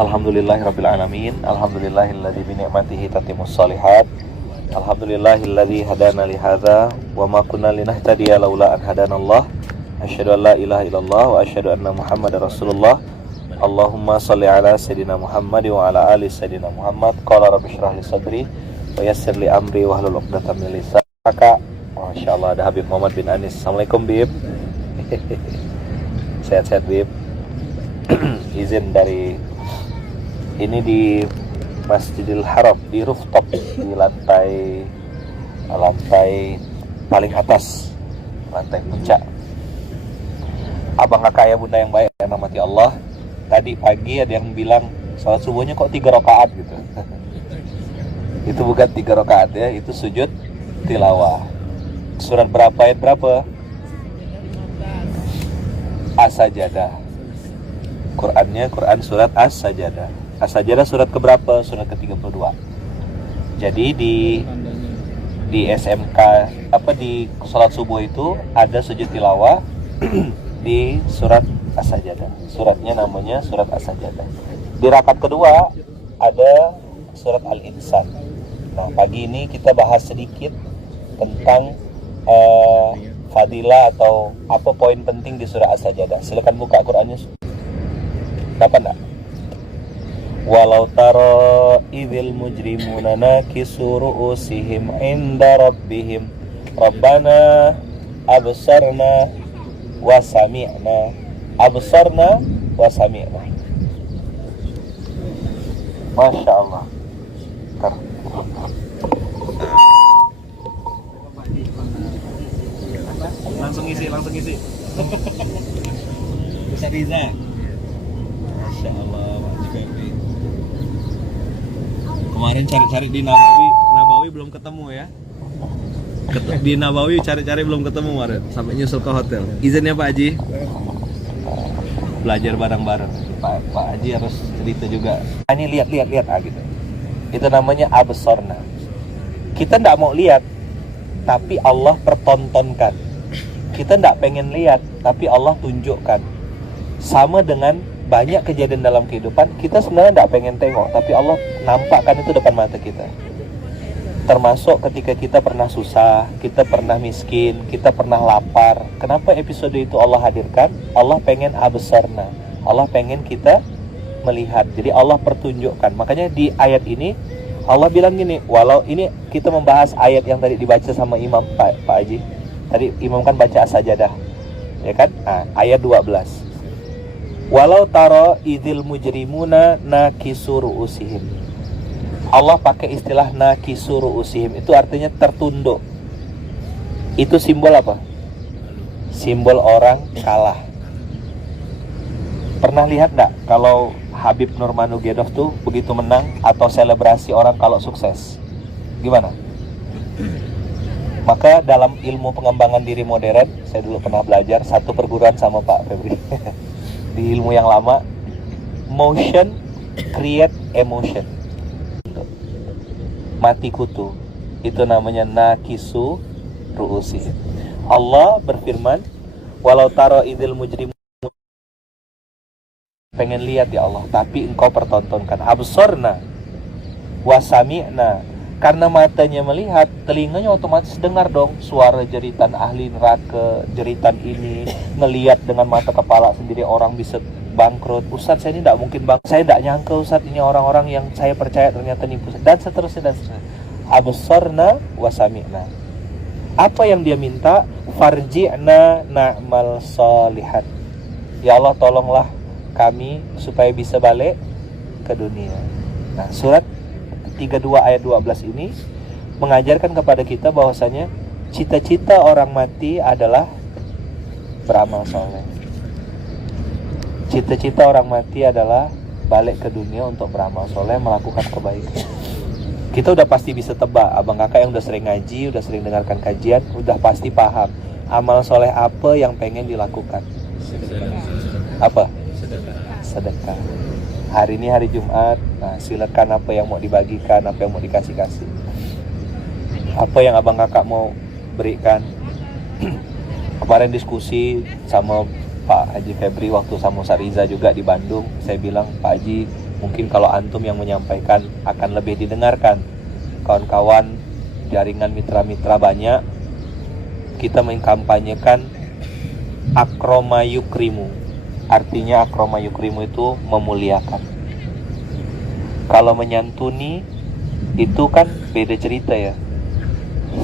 Alhamdulillahirabbil alamin. Alhamdulillahilladzi bi ni'matihi tatimmus shalihat. Alhamdulillahilladzi hadana li hadza wa ma kunna linahtadiya laula an hadanallah. Asyhadu an la ilaha illallah wa asyhadu anna Muhammadar Rasulullah. Allahumma shalli ala sayidina Muhammad wa ala ali sayidina Muhammad. Qala rabbi shrah li sadri wa yassir li amri wahlul 'uqdatam min lisani. Kakak, masyaallah ada Habib Muhammad bin Anis. Assalamualaikum Bib. Sehat-sehat Bib. Izin dari ini di Masjidil Haram, di rooftop, di lantai paling atas, lantai puncak. Abang kakak ya bunda yang baik yang rahmati Allah. Tadi pagi ada yang bilang salat subuhnya kok 3 rakaat gitu. Itu bukan 3 rakaat ya, itu sujud tilawah. Surat berapa, ayat berapa? As-Sajadah. Qurannya Quran surat As-Sajadah. As-Sajadah surat keberapa? Surat ke-32. Jadi di SMK di salat subuh itu ada sujud tilawah di surat As-Sajadah. Suratnya namanya surat As-Sajadah. Di rakaat kedua ada surat Al-Insan. Nah, pagi ini kita bahas sedikit tentang fadilah atau apa poin penting di surah As-Sajadah. Silakan buka Qurannya. Dapat enggak? Walau tara idzil mujrimuna nakisu ru'usihim 'inda rabbihim rabbana absarna wa sami'na. Absarna wa sami'na. Masya Allah. Langsung isi. Ustaz Riza. Masya Allah, Pak Febri. Kemarin cari-cari di Nabawi belum ketemu ya. Di Nabawi cari-cari belum ketemu kemarin, sampai nyusul ke hotel. Izinnya Pak Haji. Belajar bareng-bareng. Pak Haji harus cerita juga. Ini lihat gitu. Itu namanya absorna. Kita enggak mau lihat, tapi Allah pertontonkan. Kita enggak pengen lihat, tapi Allah tunjukkan. Sama dengan banyak kejadian dalam kehidupan, kita sebenarnya tidak pengen tengok, tapi Allah nampakkan itu depan mata kita. Termasuk ketika kita pernah susah, kita pernah miskin, kita pernah lapar. Kenapa episode itu Allah hadirkan? Allah pengen absarna. Allah pengen kita melihat. Jadi Allah pertunjukkan. Makanya di ayat ini Allah bilang gini, walau ini kita membahas ayat yang tadi dibaca sama Imam Pak Haji. Tadi Imam kan baca As-Sajadah, ya kan? Nah, ayat 12. Walau taro idzil mujrimuna nakisu ru'usihim. Allah pakai istilah nakisu ru'usihim, itu artinya tertunduk. Itu simbol apa? Simbol orang kalah. Pernah lihat enggak kalau Habib Nurmagomedov tuh begitu menang atau selebrasi orang kalau sukses? Gimana? Maka dalam ilmu pengembangan diri modern, saya dulu pernah belajar satu perguruan sama Pak Febri. Di ilmu yang lama, motion create emotion. Mati kutu, itu namanya nakisu ru'usihim. Allah berfirman, walau taro idzil mujrimun, pengen lihat ya Allah, tapi engkau pertontonkan. Absorna wa sami'na. Karena matanya melihat, telinganya otomatis dengar dong suara jeritan ahli neraka, jeritan ini, ngelihat dengan mata kepala sendiri orang bisa bangkrut. Ustaz, saya ini tidak mungkin bangkrut. Saya tidak nyangka Ustaz, ini orang-orang yang saya percaya ternyata nipu. Dan seterusnya. Absorna wa sami'na. Apa yang dia minta? Farji'na na'mal sholihat. Ya Allah, tolonglah kami supaya bisa balik ke dunia. Nah, surat 32 ayat 12 ini mengajarkan kepada kita bahwasanya cita-cita orang mati adalah beramal soleh. Cita-cita orang mati adalah balik ke dunia untuk beramal soleh, melakukan kebaikan. Kita udah pasti bisa tebak, abang kakak yang udah sering ngaji, udah sering dengarkan kajian, udah pasti paham amal soleh apa yang pengen dilakukan. Apa? Sedekah. Hari ini hari Jumat, nah silakan apa yang mau dibagikan, apa yang mau dikasih-kasih. Apa yang abang kakak mau berikan. Kemarin diskusi sama Pak Haji Febri waktu sama Ustaz Riza juga di Bandung. Saya bilang, Pak Haji, Mungkin kalau antum yang menyampaikan akan lebih didengarkan. Kawan-kawan, jaringan mitra-mitra banyak. Kita mengkampanyekan akroma yukrimu. Artinya akroma yukrimu itu memuliakan. Kalau menyantuni itu kan beda cerita ya.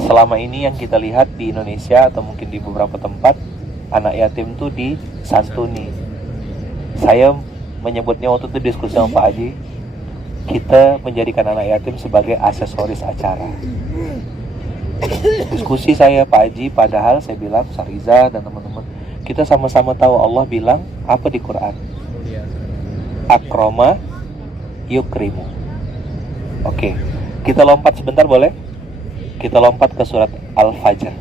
Selama ini yang kita lihat di Indonesia atau mungkin di beberapa tempat, anak yatim tuh disantuni. Saya menyebutnya waktu itu diskusi sama Pak Haji, kita menjadikan anak yatim sebagai aksesoris acara. Diskusi saya Pak Haji, padahal saya bilang Sariza dan teman-teman, kita sama-sama tahu Allah bilang apa di Quran? Akroma yukrimu. Oke, kita lompat sebentar boleh? Kita lompat ke surat Al-Fajr.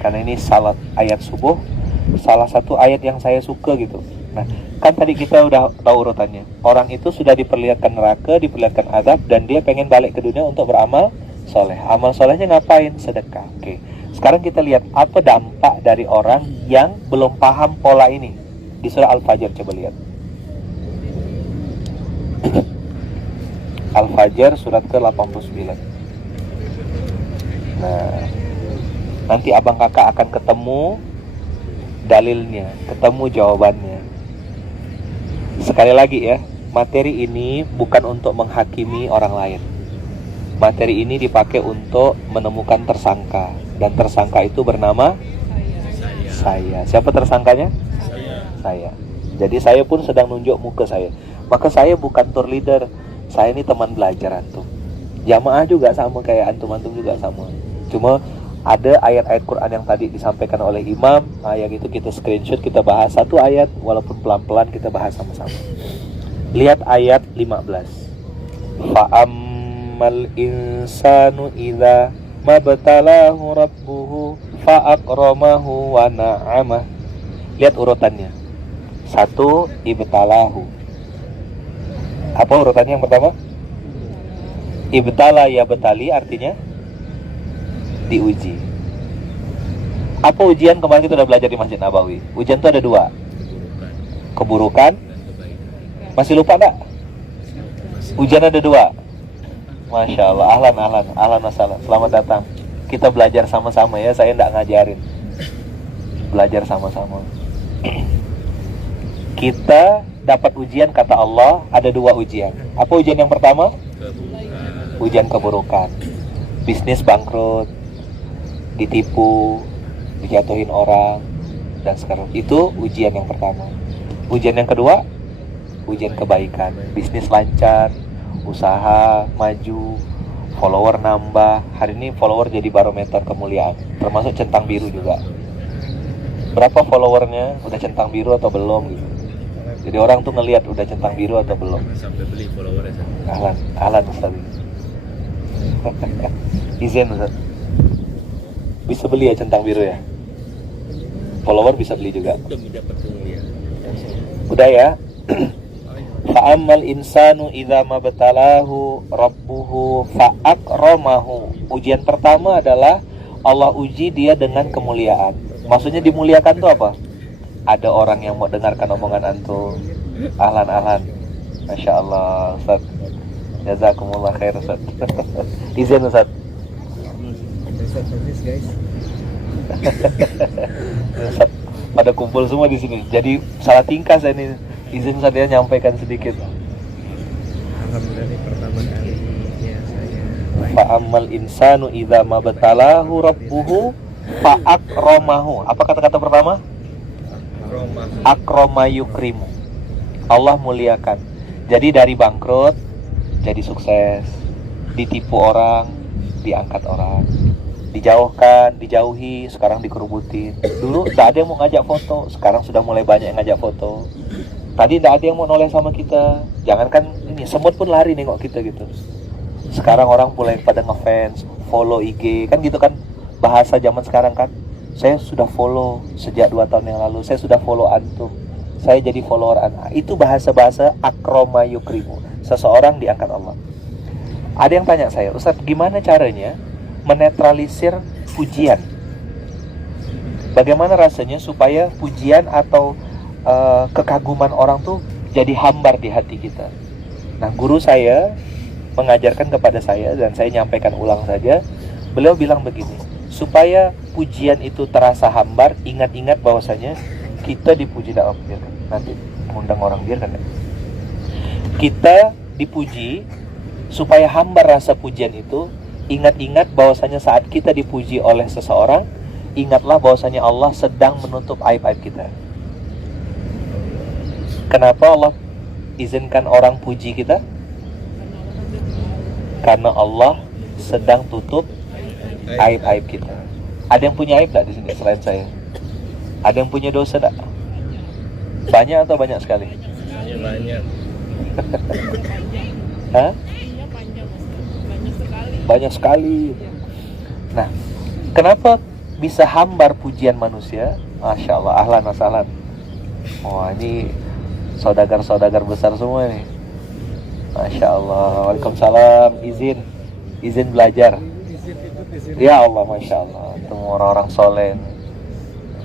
Karena ini salat ayat subuh, salah satu ayat yang saya suka gitu. Nah, kan tadi kita udah tahu urutannya. Orang itu sudah diperlihatkan neraka, diperlihatkan azab, dan dia pengen balik ke dunia untuk beramal soleh. Amal solehnya ngapain? Sedekah. Oke. Sekarang kita lihat apa dampak dari orang yang belum paham pola ini. Di surah Al-Fajr coba lihat. Al-Fajr surat ke-89. Nah, nanti abang kakak akan ketemu dalilnya, ketemu jawabannya. Sekali lagi ya, materi ini bukan untuk menghakimi orang lain. Materi ini dipakai untuk menemukan tersangka. Dan tersangka itu bernama saya. Siapa tersangkanya? Saya. Jadi saya pun sedang nunjuk muka saya. Maka saya bukan tour leader. Saya ini teman belajar antum. Jamaah juga sama kayak antum-antum juga sama. Cuma ada ayat-ayat Quran yang tadi disampaikan oleh imam. Yang itu kita screenshot, kita bahas satu ayat. Walaupun pelan-pelan kita bahas sama-sama. Lihat ayat 15. Fa'ammal insanu idza mabtalahu rabbuhu fa'akramahu wa na'amah. Lihat urutannya. 1. Ibtalahu. Apa urutannya yang pertama? Ibtala ya betali artinya diuji. Apa ujian? Kemarin kita udah belajar di Masjid Nabawi. Ujian itu ada 2. Keburukan. Masih lupa enggak? Ujian ada 2. Masya Allah. Ahlan masalah. Selamat datang. Kita belajar sama-sama ya. Saya enggak ngajarin. Belajar sama-sama. Kita dapat ujian kata Allah. Ada 2 ujian. Apa ujian yang pertama? Ujian keburukan. Bisnis bangkrut, ditipu, dijatuhin orang, dan sekarang itu ujian yang pertama. Ujian yang kedua, ujian kebaikan. Bisnis lancar, usaha maju, follower nambah. Hari ini follower jadi barometer kemuliaan, termasuk centang biru juga. Berapa followernya? Udah centang biru atau belum gitu. Jadi orang tuh ngelihat udah centang biru atau belum. Sampai beli followernya. Ahlan Ustaz. Izin Ustaz. Bisa beli ya centang biru ya? Follower bisa beli juga. Demi dapat kemuliaan. Udah ya. Fa'ammal insanu idza mabtalahu rabbuhu fa'akramahu. Ujian pertama adalah Allah uji dia dengan kemuliaan. Maksudnya dimuliakan tuh apa? Ada orang yang mau dengarkan omongan antum. Ahlan. Masya Allah Ustaz. Jazakumullah khair Ustaz. Izin Ustaz. Guys. Ustaz, pada kumpul semua di sini. Jadi salah tingkah saya ini. Izin saya nyampaikan sedikit. Alhamdulillah ini pertama kali ya saya. Fa'ammal insanu idza mabtalahu rabbuhu fa'akramahu. Apa kata-kata pertama? Akrama yukrimu. Allah muliakan. Jadi dari bangkrut jadi sukses, ditipu orang, diangkat orang, dijauhkan, dijauhi, sekarang dikerubutin. Dulu tak ada yang mau ngajak foto, sekarang sudah mulai banyak yang ngajak foto. Tadi tak ada yang mau noleh sama kita, jangankan ini, semut pun lari nengok kita gitu. Sekarang orang mulai pada ngefans, follow IG, kan gitu kan bahasa zaman sekarang kan. Saya sudah follow sejak 2 tahun yang lalu, saya sudah follow antum, saya jadi follower anak. Itu bahasa-bahasa akroma yukrimu. Seseorang diangkat Allah. Ada yang tanya saya, Ustaz, gimana caranya menetralisir pujian? Bagaimana rasanya supaya pujian atau kekaguman orang tuh jadi hambar di hati kita? Nah, guru saya mengajarkan kepada saya, dan saya nyampaikan ulang saja. Beliau bilang begini, supaya pujian itu terasa hambar, ingat-ingat bahwasanya kita dipuji dakwah biarkan. Nanti mengundang orang biarkan. Kita dipuji supaya hambar rasa pujian itu. Ingat-ingat bahwasanya saat kita dipuji oleh seseorang, ingatlah bahwasanya Allah sedang menutup aib-aib kita. Kenapa Allah izinkan orang puji kita? Karena Allah sedang tutup aib-aib kita. Ada yang punya aib tak di sini selain saya? Ada yang punya dosa tak? Banyak atau banyak sekali? Banyak. Hah? Banyak sekali. Nah, kenapa bisa hambar pujian manusia? Masya Allah, ahlan wa sahlan. Wah, ini saudagar-saudagar besar semua nih. Masya Allah. Waalaikumsalam. Izin belajar. Ya Allah, Masya Allah. Ketemu orang-orang soleh.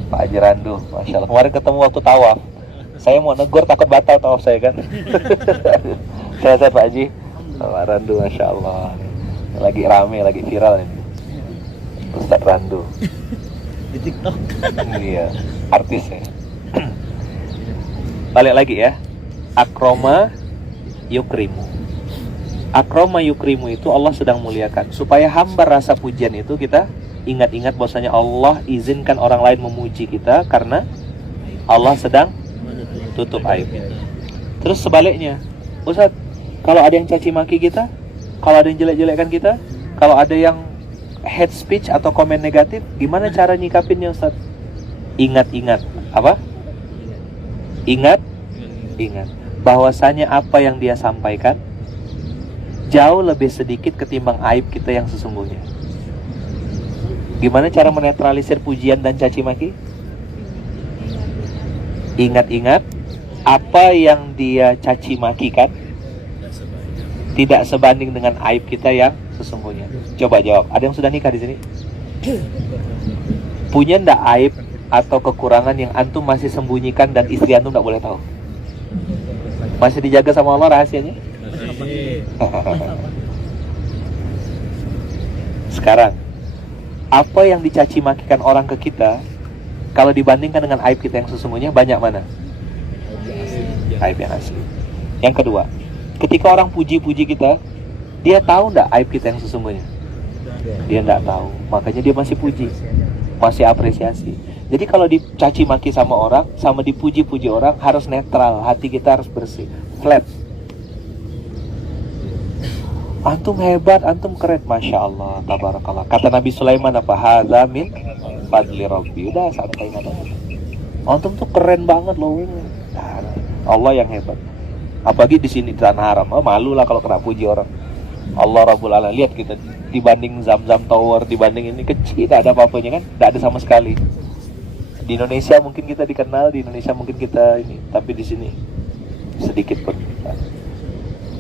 Pak Haji Randu, Masya Allah. Kemarin ketemu waktu tawaf. Saya mau negur, takut batal tawaf saya kan. Sehat Pak Haji. Pak Randu, Masya Allah. Lagi rame, lagi viral ini Ustadz Randu Di TikTok. Iya, artis ya. Balik lagi ya. Akroma yukrimu. Akroma yukrimu itu Allah sedang muliakan. Supaya hambar rasa pujian itu, kita ingat-ingat bahwasanya Allah izinkan orang lain memuji kita karena Allah sedang tutup aib. Terus sebaliknya, Ustadz, kalau ada yang caci maki kita, kalau ada yang jelek-jelekkan kita, kalau ada yang hate speech atau komen negatif, gimana cara nyikapinnya, Ustadz? Ingat-ingat apa? Ingat bahwasanya apa yang dia sampaikan jauh lebih sedikit ketimbang aib kita yang sesungguhnya. Gimana cara menetralisir pujian dan caci maki? Ingat-ingat apa yang dia caci makikan tidak sebanding dengan aib kita yang sesungguhnya. Coba jawab. Ada yang sudah nikah di sini? Punya ndak aib atau kekurangan yang antum masih sembunyikan dan istri antum ndak boleh tahu? Masih dijaga sama Allah rahasianya? Sekarang, apa yang dicaci makikan orang ke kita, kalau dibandingkan dengan aib kita yang sesungguhnya, banyak mana? Aib yang asli. Yang kedua, ketika orang puji-puji kita, dia tahu ndak aib kita yang sesungguhnya? Dia ndak tahu, makanya dia masih puji, masih apresiasi. Jadi kalau dicaci maki sama orang, sama dipuji-puji orang, harus netral, hati kita harus bersih, flat. Antum hebat, antum keren, Masya Allah, tabarakallah. Kata Nabi Sulaiman apa? Hadza min fadli Rabbi. Udah, santai kata. Antum tuh keren banget loh. Allah yang hebat. Apalagi di sini di tanah haram, malu lah kalau kena puji orang. Allah Rabbul Alamin. Lihat kita dibanding Zamzam Tower, dibanding ini kecil, tidak ada apa-apanya kan? Tidak ada sama sekali. Di Indonesia mungkin kita dikenal, di Indonesia mungkin kita ini, tapi di sini sedikit pun.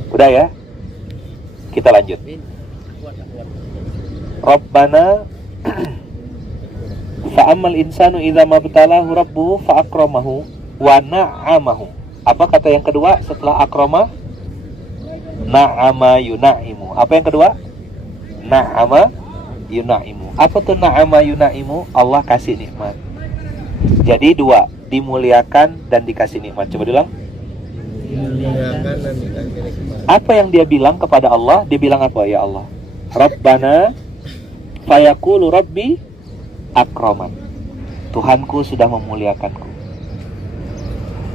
Udah ya, kita lanjut. Rabbana fa'amal insanu idza mabtalahu rabbuhu fa'akramahu wa na'amahu. Apa kata yang kedua setelah akrama? Na'ama yuna'imu. Apa yang kedua? Na'ama yuna'imu. Apa tuh na'ama yuna'imu? Allah kasih nikmat. Jadi dua, dimuliakan dan dikasih nikmat. Coba bilang. Dimuliakan dan dikasih nikmat. Apa yang dia bilang kepada Allah? Dia bilang apa? Ya Allah, Rabbana fayaqulu Rabbi akraman. Tuhanku sudah memuliakanku.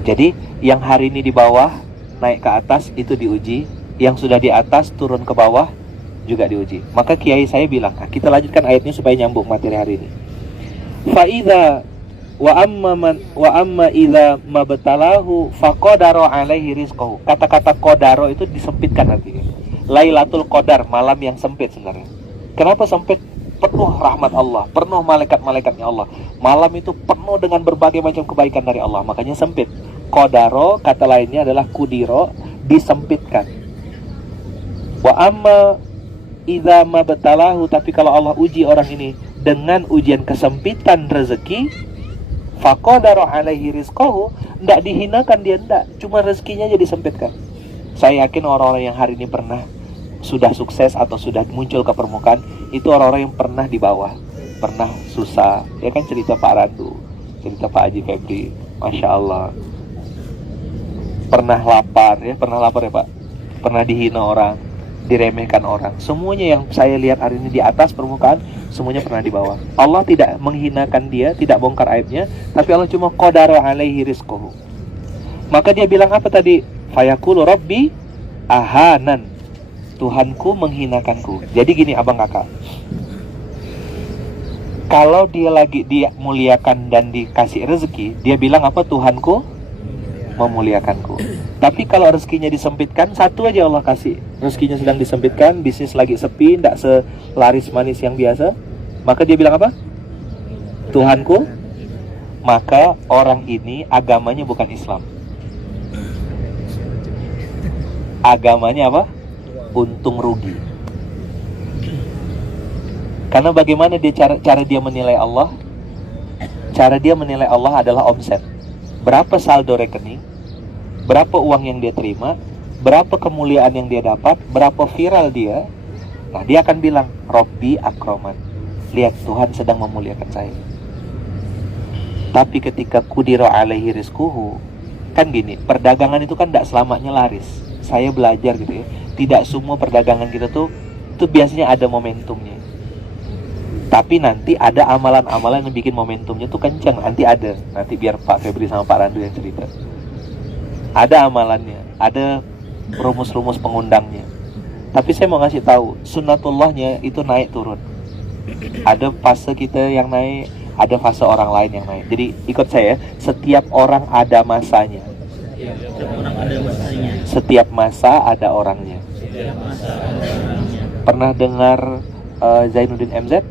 Jadi yang hari ini di bawah naik ke atas itu diuji, yang sudah di atas turun ke bawah juga diuji. Maka kiai saya bilang, kita lanjutkan ayatnya supaya nyambung materi hari ini. Fa'idha wa amma idza mabtalahu faqadara alaihi rizqahu. Kata-kata qadaro itu disempitkan artinya. Lailatul Qadar, malam yang sempit sebenarnya. Kenapa sempit? Penuh rahmat Allah, penuh malaikat-malaikatnya Allah. Malam itu penuh dengan berbagai macam kebaikan dari Allah, makanya sempit. Qadaro, kata lainnya adalah kudiro, disempitkan. Wa amma idza mabtalahu, tapi kalau Allah uji orang ini dengan ujian kesempitan rezeki, faqadara alaihi rizqahu, ndak dihinakan dia, ndak, cuma rezekinya aja disempitkan. Saya yakin orang-orang yang hari ini pernah sudah sukses atau sudah muncul ke permukaan, itu orang-orang yang pernah di bawah, pernah susah. Ya kan, cerita Pak Randu, cerita Pak Haji Febri, Masya Allah. Pernah lapar ya Pak, pernah dihina orang, diremehkan orang. Semuanya yang saya lihat hari ini di atas permukaan, semuanya pernah di bawah. Allah tidak menghinakan dia, tidak bongkar aibnya, tapi Allah cuma qadara alaihi rizquhu. Maka dia bilang apa tadi? Fayaqulu rabbi ahanan, Tuhanku menghinakanku. Jadi gini abang kakak, kalau dia muliakan dan dikasih rezeki, dia bilang apa? Tuhanku memuliakanku. Tapi kalau rezekinya disempitkan, satu aja Allah kasih, rezekinya sedang disempitkan, bisnis lagi sepi, tidak selaris manis yang biasa, maka dia bilang apa? Tuhanku. Maka orang ini agamanya bukan Islam. Agamanya apa? Untung rugi. Karena bagaimana dia cara dia menilai Allah? Cara dia menilai Allah adalah omset. Berapa saldo rekening, berapa uang yang dia terima, berapa kemuliaan yang dia dapat, berapa viral dia. Nah, dia akan bilang, Robbi akroman. Lihat, Tuhan sedang memuliakan saya. Tapi ketika kudiro alaihi rizquhu, kan gini, perdagangan itu kan tidak selamanya laris. Saya belajar gitu ya, tidak semua perdagangan kita tuh biasanya ada momentumnya. Tapi nanti ada amalan-amalan yang bikin momentumnya tuh kencang. Nanti biar Pak Febri sama Pak Randu yang cerita. Ada amalannya, ada rumus-rumus pengundangnya. Tapi saya mau ngasih tahu, sunnatullahnya itu naik turun. Ada fase kita yang naik, ada fase orang lain yang naik. Jadi ikut saya, setiap orang ada masanya. Setiap masa ada orangnya. Pernah dengar Zainuddin MZ?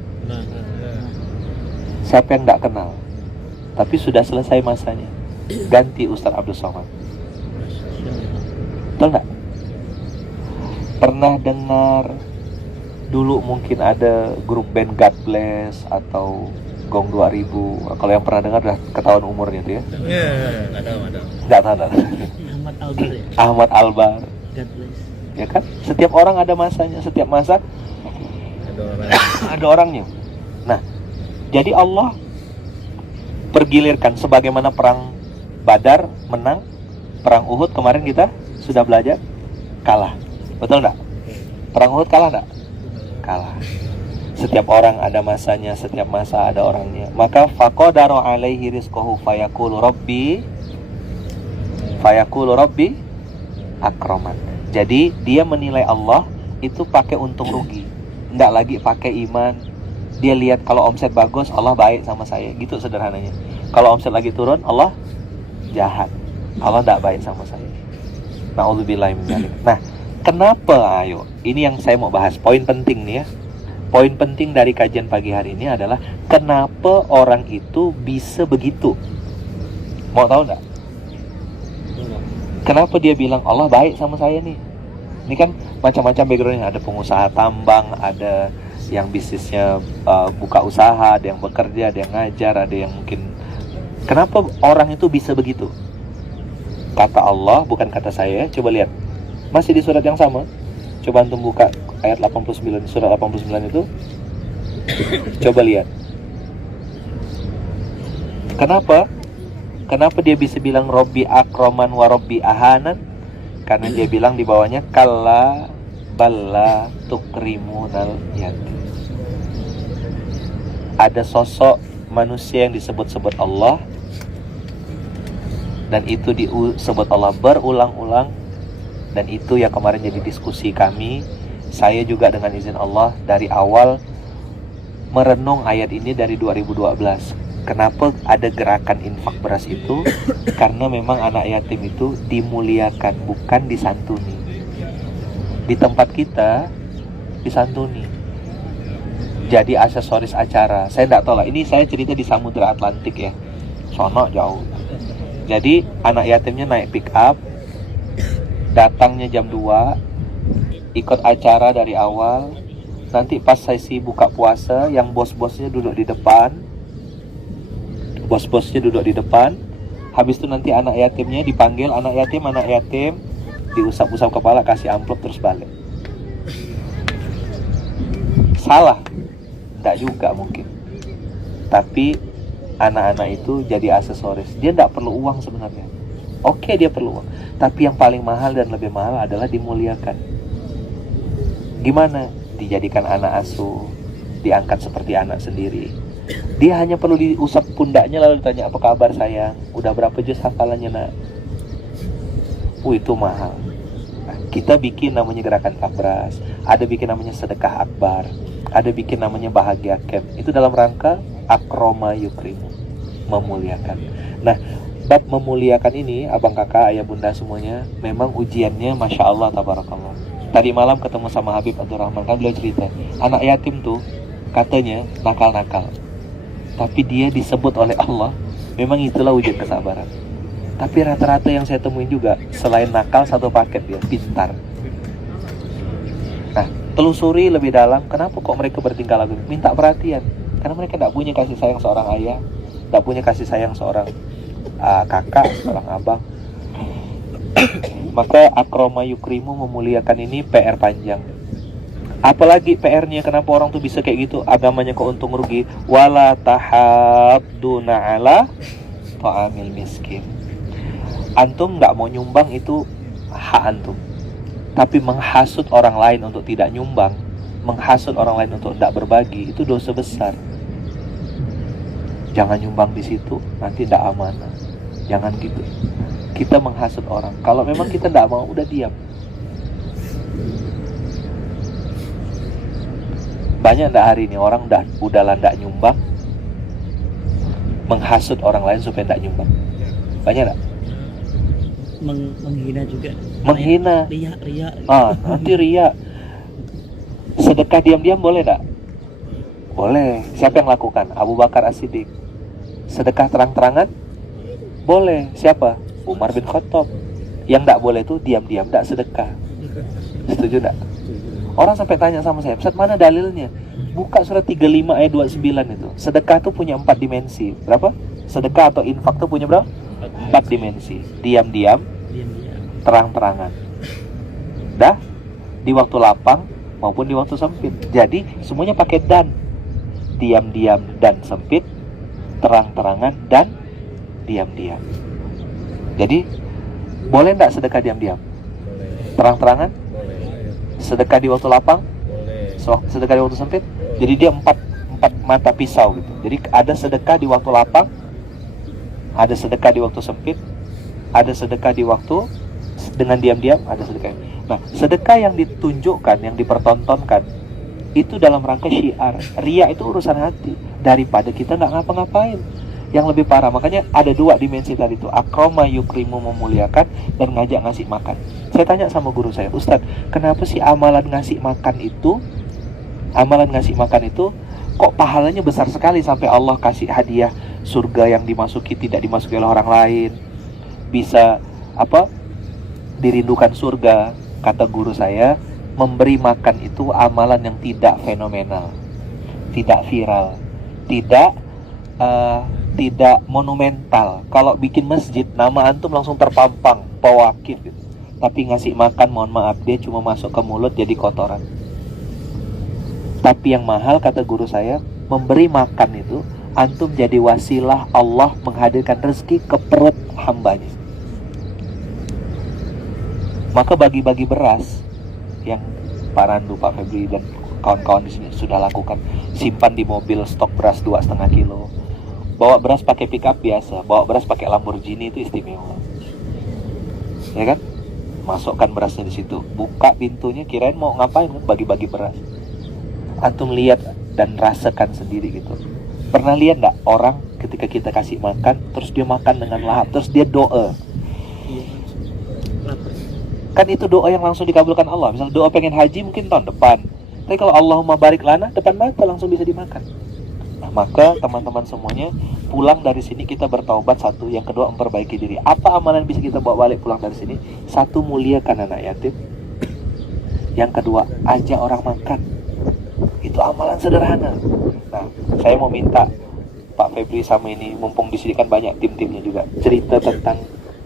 Siapa yang tidak kenal? Tapi sudah selesai masanya, ganti Ustaz Abdul Somad. Betul nggak? Pernah dengar dulu mungkin ada grup band God Bless atau Gong 2000. Kalau yang pernah dengar udah ketahuan umurnya tuh ya. Nggak tahu. Ahmad Albar ya? Ahmad Albar. God Bless. Ya kan? Setiap orang ada masanya, setiap masa ada orangnya. Nah, jadi Allah pergilirkan sebagaimana perang Badar menang, perang Uhud kemarin kita sudah belajar kalah. Betul enggak? Perang Uhud kalah enggak? Kalah. Setiap orang ada masanya, setiap masa ada orangnya. Maka faqadara alaihi rizquhu fayaqulu rabbi akraman. Jadi dia menilai Allah itu pakai untung rugi, enggak lagi pakai iman. Dia lihat kalau omset bagus, Allah baik sama saya. Gitu sederhananya. Kalau omset lagi turun, Allah jahat. Allah tidak baik sama saya. Na'udzubillahi min dzalik. Nah, kenapa? Ayo, ini yang saya mau bahas. Poin penting nih ya. Poin penting dari kajian pagi hari ini adalah kenapa orang itu bisa begitu. Mau tahu nggak? Kenapa dia bilang Allah baik sama saya nih? Ini kan macam-macam backgroundnya. Ada pengusaha tambang, ada yang bisnisnya buka usaha, ada yang bekerja, ada yang ngajar, ada yang mungkin. Kenapa orang itu bisa begitu? Kata Allah, bukan kata saya. Coba lihat, masih di surat yang sama. Coba antum buka ayat 89, surat 89 itu. Coba lihat. Kenapa dia bisa bilang Robbi akroman wa Robbi ahanan? Karena dia bilang di bawahnya kalla balla tukrimunal yatim. Ada sosok manusia yang disebut-sebut Allah, dan itu disebut Allah berulang-ulang, dan itu yang kemarin jadi diskusi kami. Saya juga dengan izin Allah dari awal merenung ayat ini dari 2012. Kenapa ada gerakan infak beras itu? Karena memang anak yatim itu dimuliakan, bukan disantuni. Di tempat kita disantuni, jadi aksesoris acara. Saya tidak tahu lah, ini saya cerita di Samudra Atlantik ya, sono jauh. Jadi anak yatimnya naik pick up, datangnya jam 2, ikut acara dari awal. Nanti pas sesi buka puasa, yang bos-bosnya duduk di depan. Habis itu nanti anak yatimnya dipanggil, anak yatim, diusap-usap kepala, kasih amplop terus balik. Salah? Tidak juga mungkin. Tapi anak-anak itu jadi aksesoris. Dia tidak perlu uang sebenarnya. Oke, dia perlu uang, tapi yang paling mahal dan lebih mahal adalah dimuliakan. Gimana? Dijadikan anak asuh, diangkat seperti anak sendiri. Dia hanya perlu diusap pundaknya lalu ditanya, apa kabar sayang? Udah berapa juz hafalannya nak? Itu mahal. Nah, kita bikin namanya gerakan kabras, ada bikin namanya sedekah akbar, ada bikin namanya bahagia camp. Itu dalam rangka akroma yukrimu, memuliakan. Nah, bab memuliakan ini, abang kakak, ayah bunda semuanya, memang ujiannya Masya Allah, tabarakallah. Tadi malam ketemu sama Habib Abdurrahman, kan beliau cerita, anak yatim tuh katanya nakal-nakal, tapi dia disebut oleh Allah, memang itulah ujian kesabaran. Tapi rata-rata yang saya temuin juga, selain nakal, satu paket dia, pintar. Nah, telusuri lebih dalam, kenapa kok mereka bertingkah laku? Minta perhatian, karena mereka tidak punya kasih sayang seorang ayah, tidak punya kasih sayang seorang kakak, seorang abang. Maka akroma yukrimu, memuliakan ini PR panjang. Apalagi PR-nya, kenapa orang tuh bisa kayak gitu? Agamanya kok untung rugi. Wala tahadduna ala ta'amil miskin. Antum nggak mau nyumbang itu hak antum, tapi menghasut orang lain untuk tidak nyumbang, menghasut orang lain untuk tidak berbagi, itu dosa besar. Jangan nyumbang di situ, nanti tidak amanah. Jangan gitu. Kita menghasut orang. Kalau memang kita tidak mau, udah diam. Banyak ndak hari ini orang udahlah ndak nyumbang, menghasut orang lain supaya ndak nyumbang. Banyak ndak? Menghina juga. Menghina. Ria. Nanti ria. Sedekah diam-diam boleh ndak? Boleh. Siapa yang lakukan? Abu Bakar As-Siddiq. Sedekah terang-terangan? Boleh. Siapa? Umar bin Khattab. Yang ndak boleh itu diam-diam ndak sedekah. Setuju ndak? Orang sampai tanya sama saya, Ustaz, mana dalilnya? Buka surat 35 ayat 29 itu. Sedekah tuh punya 4 dimensi. Berapa? Sedekah atau infak tuh punya berapa? 4 dimensi. Diam-diam, terang-terangan. Dah? Di waktu lapang maupun di waktu sempit. Jadi semuanya pakai dan. Diam-diam dan sempit, terang-terangan dan diam-diam. Jadi boleh enggak sedekah diam-diam? Terang-terangan? Sedekah di waktu lapang? Sedekah di waktu sempit? Jadi dia empat mata pisau gitu. Jadi ada sedekah di waktu lapang, ada sedekah di waktu sempit, ada sedekah di waktu dengan diam-diam, ada sedekah. Nah, sedekah yang ditunjukkan, yang dipertontonkan, itu dalam rangka syiar. Ria itu urusan hati, daripada kita nggak ngapa-ngapain. Yang lebih parah, makanya ada 2 dimensi tadi itu, akroma yukrimu, memuliakan, dan ngajak ngasih makan. Saya tanya sama guru saya, Ustadz, kenapa sih amalan ngasih makan itu kok pahalanya besar sekali sampai Allah kasih hadiah surga yang dimasuki tidak dimasuki oleh orang lain, bisa dirindukan surga. Kata guru saya, memberi makan itu amalan yang tidak fenomenal, tidak viral, tidak monumental. Kalau bikin masjid, nama antum langsung terpampang, pewakif gitu. Tapi ngasih makan, mohon maaf, dia cuma masuk ke mulut jadi kotoran. Tapi yang mahal, kata guru saya, memberi makan itu, antum jadi wasilah Allah menghadirkan rezeki ke perut hambanya. Maka bagi-bagi beras yang Pak Randu, Pak Febri, dan kawan-kawan di sini sudah lakukan, simpan di mobil stok beras 2,5 kilo. Bawa beras pakai pickup biasa, bawa beras pakai Lamborghini itu istimewa. Ya kan? Masukkan berasnya di situ, buka pintunya, kirain mau ngapain kan? Bagi-bagi beras. Antum lihat dan rasakan sendiri gitu. Pernah lihat nggak orang ketika kita kasih makan, terus dia makan dengan lahap, terus dia doa? Kan itu doa yang langsung dikabulkan Allah. Misal doa pengen haji mungkin tahun depan, tapi kalau Allahumma barik lana, depan mata langsung bisa dimakan. Nah, maka teman-teman semuanya, pulang dari sini kita bertaubat, satu. Yang kedua, memperbaiki diri. Apa amalan bisa kita bawa balik pulang dari sini? Satu, muliakan anak yatim. Yang kedua, ajak orang makan. Itu amalan sederhana. Nah, saya mau minta Pak Febri sama ini, mumpung di sini kan banyak tim-timnya juga, cerita tentang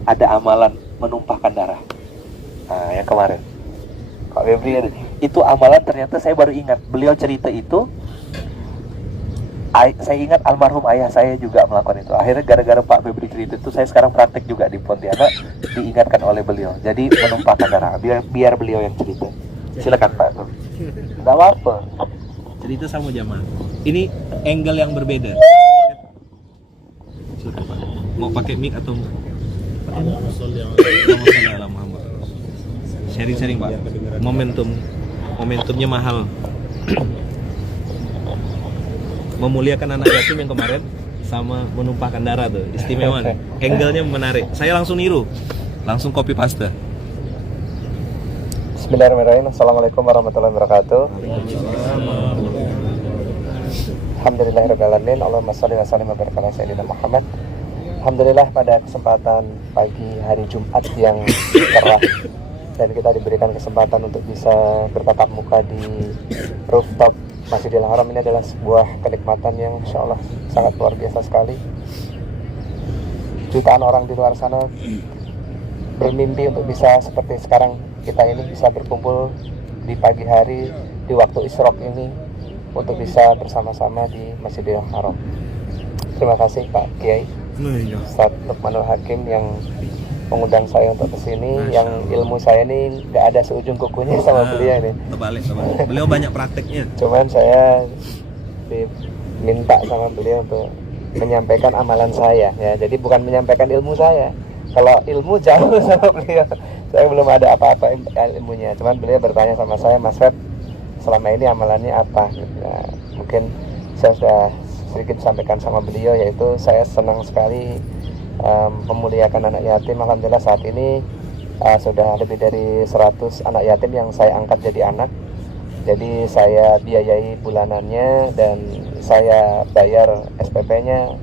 ada amalan menumpahkan darah. Nah, yang kemarin Pak Febri ada. Itu amalan ternyata saya baru ingat. Beliau cerita itu, saya ingat almarhum ayah saya juga melakukan itu. Akhirnya gara-gara Pak Febri cerita itu, saya sekarang praktek juga di Pontianak, diingatkan oleh beliau. Jadi menumpahkan darah, biar beliau yang cerita. Silakan Pak. Tidak apa-apa. cerita sama jamaah. Ini angle yang berbeda. Silakan Pak. Mau pakai mic atau Allahumma sholli ala Muhammad. Sharing-sharing Pak. Momentumnya mahal. Memuliakan anak yatim yang kemarin sama menumpahkan darah tuh istimewa nih. Angle-nya menarik. Saya langsung niru. Langsung copy paste. Bismillahirrahmanirrahim. Assalamualaikum warahmatullahi wabarakatuh. Alhamdulillahirrahmanirrahim. Allahumma sholli wa sallim wa barik ala sayyidina Muhammad. Alhamdulillah pada kesempatan pagi hari Jumat yang cerah dan kita diberikan kesempatan untuk bisa bertatap muka di rooftop Masjidil Haram, ini adalah sebuah kenikmatan yang insya Allah sangat luar biasa sekali. Jutaan orang di luar sana bermimpi untuk bisa seperti sekarang kita ini bisa berkumpul di pagi hari di waktu isyraq ini untuk bisa bersama-sama di Masjidil Haram. Terima kasih Pak Kiai Ustadz Luqmanul Hakim yang mengundang saya untuk kesini, yang ilmu saya ini nggak ada seujung kukunya sama beliau ini. Terbalik. Beliau banyak prakteknya. Cuman saya diminta sama beliau untuk menyampaikan amalan saya, ya. Jadi bukan menyampaikan ilmu saya. Kalau ilmu jauh sama beliau, saya belum ada apa-apa ilmunya. Cuman beliau bertanya sama saya, Mas Feb, selama ini amalannya apa? Nah, mungkin saya sudah sedikit sampaikan sama beliau, yaitu saya senang sekali memuliakan anak yatim. Alhamdulillah saat ini sudah lebih dari 100 anak yatim yang saya angkat jadi anak. Jadi saya biayai bulanannya dan saya bayar SPP-nya,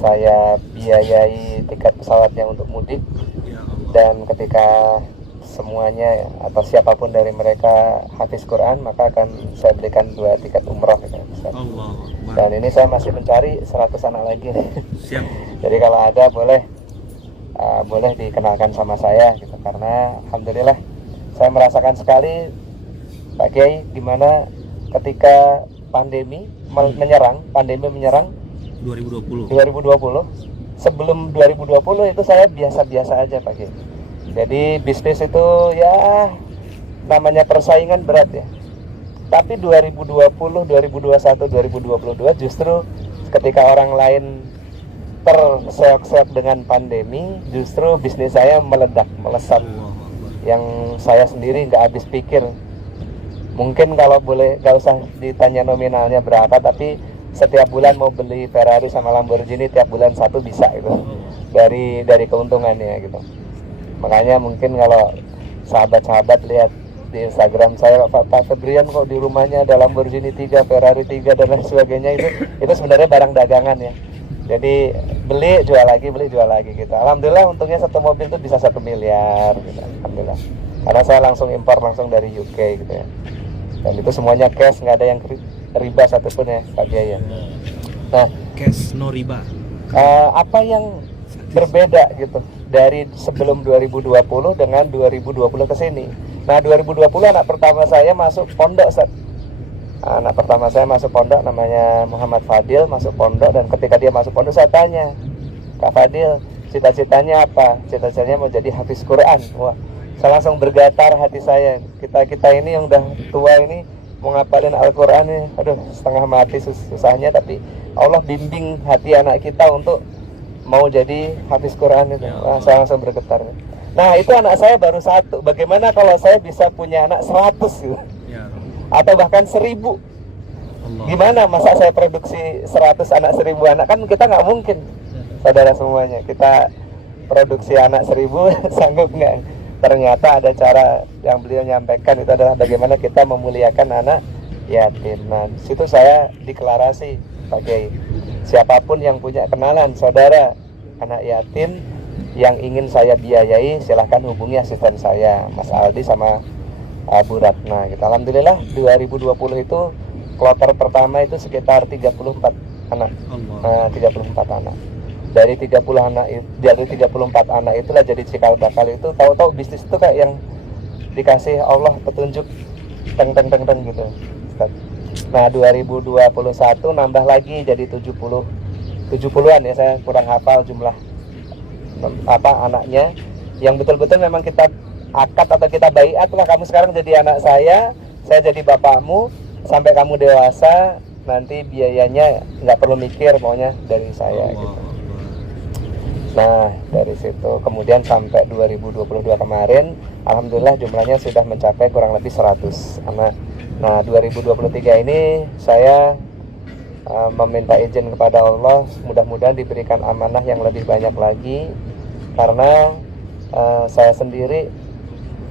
saya biayai tiket pesawatnya untuk mudik. Dan ketika semuanya atau siapapun dari mereka hafiz Quran, maka akan saya berikan 2 tiket umroh gitu, Allah. Dan ini saya masih mencari 100 anak lagi. Siap. Jadi kalau ada boleh dikenalkan sama saya gitu, karena alhamdulillah saya merasakan sekali Pak Kiai gimana ketika pandemi menyerang 2020. Sebelum 2020 itu saya biasa-biasa aja Pak Kiai. Jadi bisnis itu ya namanya persaingan berat ya. Tapi 2020, 2021, 2022 justru ketika orang lain terseok-seok dengan pandemi, justru bisnis saya meledak, melesat. Yang saya sendiri nggak habis pikir. Mungkin kalau boleh nggak usah ditanya nominalnya berapa, tapi setiap bulan mau beli Ferrari sama Lamborghini tiap bulan satu bisa gitu. Dari keuntungannya gitu. Makanya mungkin kalau sahabat-sahabat lihat di Instagram saya, Pak Febrian kok di rumahnya ada Lamborghini 3, Ferrari 3 dan lain sebagainya, itu sebenarnya barang dagangan ya. Jadi beli jual lagi gitu. Alhamdulillah untungnya satu mobil itu bisa 1 miliar gitu. Alhamdulillah. Karena saya langsung impor langsung dari UK gitu ya. Dan itu semuanya cash, nggak ada yang riba satupun ya Pak Kiai ya. Nah, Cash no riba. apa yang berbeda gitu dari sebelum 2020 dengan 2020 ke sini. Nah, 2020 anak pertama saya masuk pondok, Ustaz. Anak pertama saya masuk pondok namanya Muhammad Fadil, masuk pondok, dan ketika dia masuk pondok saya tanya, Kak Fadil, cita-citanya apa? Cita-citanya mau jadi hafiz Quran. Wah, saya langsung bergetar hati saya. Kita ini yang udah tua ini mau ngapalin Al-Quran nih, aduh setengah mati susahnya, tapi Allah bimbing hati anak kita untuk mau jadi hafiz Quran itu. Wah, saya langsung bergetar. Nah, itu anak saya baru 1. Bagaimana kalau saya bisa punya anak 100 gitu? Ya. Atau bahkan 1000? Allah. Gimana masa saya produksi 100 anak 1000 anak? Kan kita nggak mungkin, saudara semuanya. Kita produksi anak 1000 sanggup nggak? Ternyata ada cara yang beliau nyampaikan, itu adalah bagaimana kita memuliakan anak yatim. Nah, situ saya deklarasi Pak Kiai, siapapun yang punya kenalan saudara anak yatim yang ingin saya biayai, silahkan hubungi asisten saya, Mas Aldi sama Bu Ratna gitu. Alhamdulillah 2020 itu kloter pertama itu sekitar 34 anak. 34 anak. dari 30 anak dari 34 anak itulah jadi cikal bakal itu, tahu-tahu bisnis itu kayak yang dikasih Allah petunjuk teng teng teng teng gitu, Ustaz. Nah 2021 nambah lagi jadi 70-an ya, saya kurang hafal jumlah anaknya, yang betul-betul memang kita akad atau kita baiat lah, kamu sekarang jadi anak saya jadi bapakmu sampai kamu dewasa, nanti biayanya nggak perlu mikir, maunya dari saya gitu. Nah dari situ kemudian sampai 2022 kemarin, alhamdulillah jumlahnya sudah mencapai kurang lebih 100 anak. Nah 2023 ini saya meminta izin kepada Allah, mudah-mudahan diberikan amanah yang lebih banyak lagi, karena saya sendiri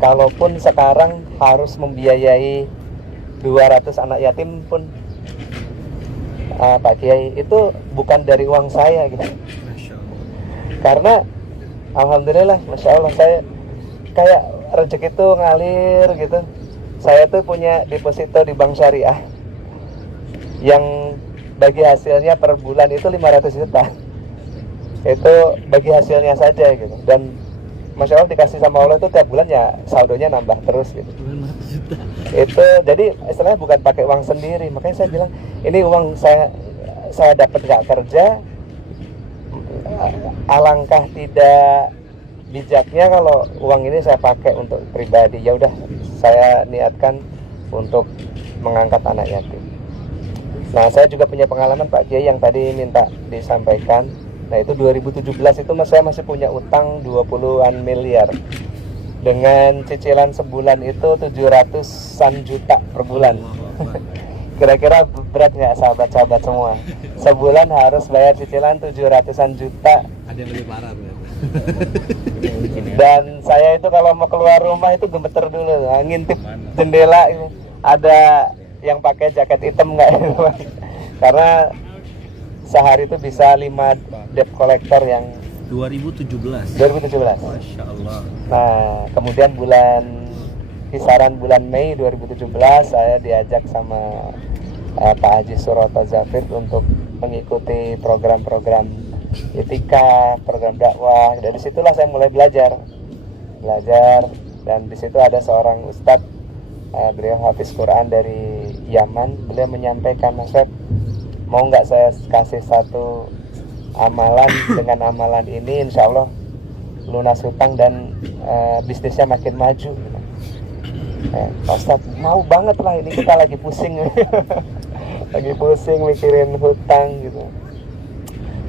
kalaupun sekarang harus membiayai 200 anak yatim pun Pak Kiai, itu bukan dari uang saya gitu. Karena alhamdulillah, masya Allah, saya kayak rezeki itu ngalir gitu. Saya tuh punya deposito di bank syariah yang bagi hasilnya per bulan itu 500 juta. Itu bagi hasilnya saja gitu. Dan masya Allah dikasih sama Allah itu tiap bulan ya saldonya nambah terus gitu. Itu jadi istilahnya bukan pakai uang sendiri. Makanya saya bilang ini uang saya dapat gak kerja. Alangkah tidak bijaknya kalau uang ini saya pakai untuk pribadi. Ya udah, saya niatkan untuk mengangkat anak yatim. Nah saya juga punya pengalaman Pak Kiai yang tadi minta disampaikan. Nah itu 2017 itu saya masih punya utang 20-an miliar, dengan cicilan sebulan itu 700-an juta per bulan. Kira-kira berat nggak sahabat-sahabat semua? Sebulan harus bayar cicilan 700-an juta. Ada yang lebih parah tuh. Dan saya itu kalau mau keluar rumah itu gemeter dulu, ngintip jendela ini. Ada yang pakai jaket hitam nggak? Karena sehari itu bisa 5 debt collector yang 2017. Masya Allah. Nah kemudian kisaran bulan Mei 2017 saya diajak sama Pak Haji Suroto Zafir untuk mengikuti program-program etika, program dakwah. Dari situlah saya mulai belajar, dan di situ ada seorang ustadz, beliau hafiz Quran dari Yaman. Beliau menyampaikan, Mas Feb, mau nggak saya kasih satu amalan, dengan amalan ini insya Allah lunas hutang dan bisnisnya makin maju. Pak Ustadz, mau banget lah, ini kita lagi pusing mikirin hutang gitu,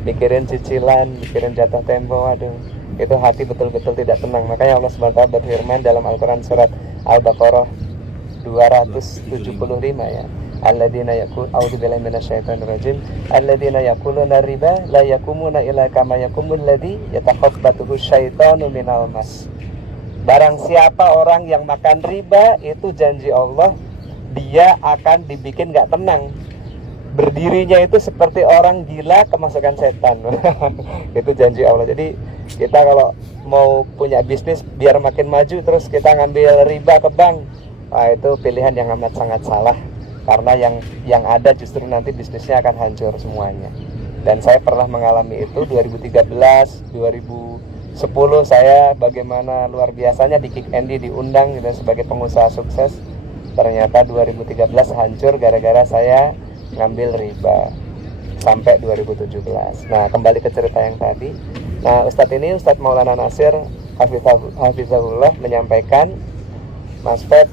mikirin cicilan, mikirin jatuh tempo. Aduh, itu hati betul-betul tidak tenang. Makanya Allah SWT berfirman dalam Al-Quran surat Al-Baqarah 275 ya, alladzina yaqulu a'udzubillahi minasyaitonir rajim, alladzina yaquluna riba la yakumuna illa kama yakumul ladzi yatakhabbathu syaitanu minal mas. Barang siapa orang yang makan riba, itu janji Allah dia akan dibikin gak tenang, berdirinya itu seperti orang gila kemasukan setan. Itu janji Allah. Jadi kita kalau mau punya bisnis biar makin maju terus kita ngambil riba ke bank, itu pilihan yang amat sangat salah. Karena yang ada justru nanti bisnisnya akan hancur semuanya. Dan saya pernah mengalami itu 2013, 2010 saya bagaimana luar biasanya di Kick Andy diundang gitu, sebagai pengusaha sukses. Ternyata 2013 hancur gara-gara saya ngambil riba sampai 2017. Nah kembali ke cerita yang tadi. Nah Ustadz Maulana Nasir Hafizahullah menyampaikan, Mas Feb,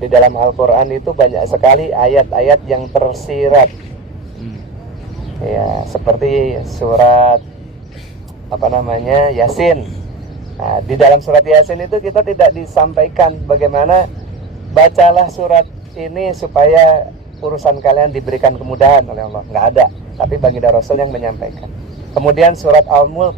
di dalam Al-Quran itu banyak sekali ayat-ayat yang tersirat, ya, seperti surat Yasin. Nah, di dalam surat Yasin itu kita tidak disampaikan bagaimana bacalah surat ini supaya urusan kalian diberikan kemudahan oleh Allah. Nggak ada, tapi baginda Rasul yang menyampaikan. Kemudian surat Al-Mulk,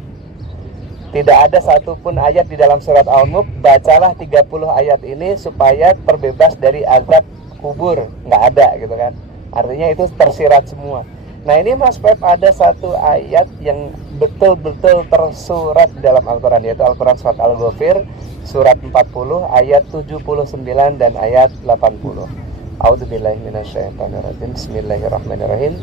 tidak ada satupun ayat di dalam surat Al-Mulk, bacalah 30 ayat ini supaya terbebas dari azab kubur. Nggak ada gitu kan. Artinya itu tersirat semua. Nah ini Mas Pep, ada satu ayat yang betul-betul tersurat di dalam Al-Quran, yaitu Al-Quran surat Al-Ghafir, surat 40, ayat 79 dan ayat 80. A'udzubillahi minasyaitonirrajim. Bismillahirrahmanirrahim.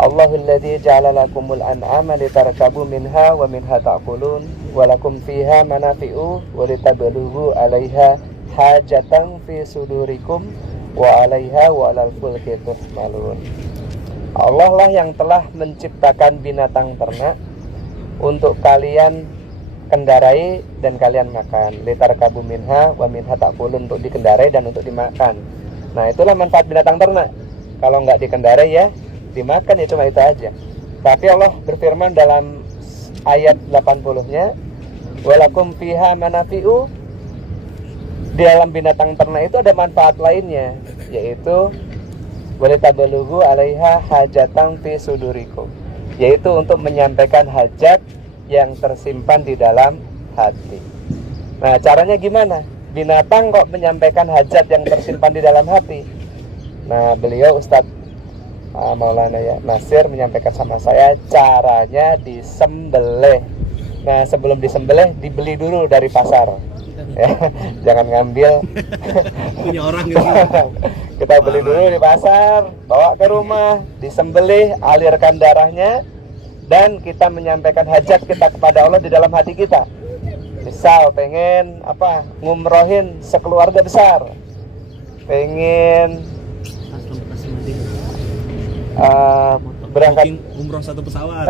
Allahul ladzi ja'ala lakumul an'ama litarkabu minha wa minha ta'kulun wa lakum fiha manafi'u wa litablughu 'alaiha hajatan fi sudurikum wa 'alaiha wa 'alal fulki tuhmalun. Allah lah yang telah menciptakan binatang ternak untuk kalian kendarai dan kalian makan. Litarkabu minha wa minha ta'kulun, untuk dikendarai dan untuk dimakan. Nah, itulah manfaat binatang ternak. Kalau nggak dikendarai ya dimakan, ya cuma itu aja. Tapi Allah berfirman dalam ayat 80-nya, walakum fiha manafi'u, di dalam binatang ternak itu ada manfaat lainnya, yaitu walitabalughu 'alaiha hajatan fi sudurikum, yaitu untuk menyampaikan hajat yang tersimpan di dalam hati. Nah, caranya gimana? Binatang kok menyampaikan hajat yang tersimpan di dalam hati? Nah, beliau Ustadz Maulana ya Nasir menyampaikan sama saya, caranya disembelih. Nah, sebelum disembelih dibeli dulu dari pasar. Ya, jangan ngambil Punya orang gitu. kita beli dulu di pasar, bawa ke rumah, disembelih, alirkan darahnya, dan kita menyampaikan hajat kita kepada Allah di dalam hati kita. Misal pengen ngumrohin sekeluarga besar, pengen berangkat Booking umroh satu pesawat.